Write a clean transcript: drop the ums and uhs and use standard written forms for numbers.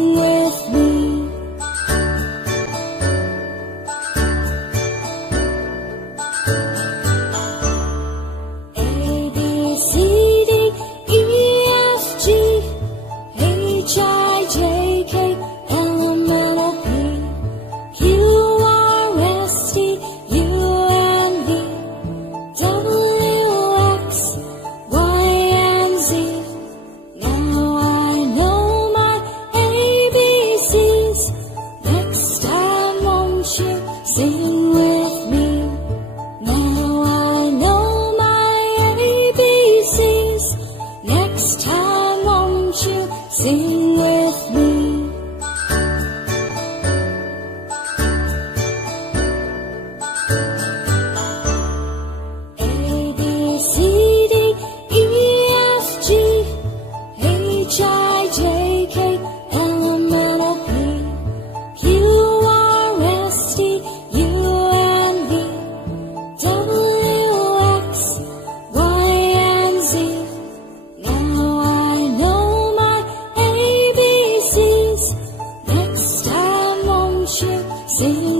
Sing with me. A, B, C, D, E, F, G, H, I, J, K, L, M, N, O, P, Q, R, S, T, U, and V, W, X, Y, and Z. Now I know my ABCs. Next time won't you sing with me? Now I know my ABCs. Next time won't you sing with me? A, B, C, D, E, F, G, H, I, J, K, L, M, N, O, P, Q, R, S, T, U, and V, W, X, Y, and Z. Now I know my ABCs. Next time won't you sing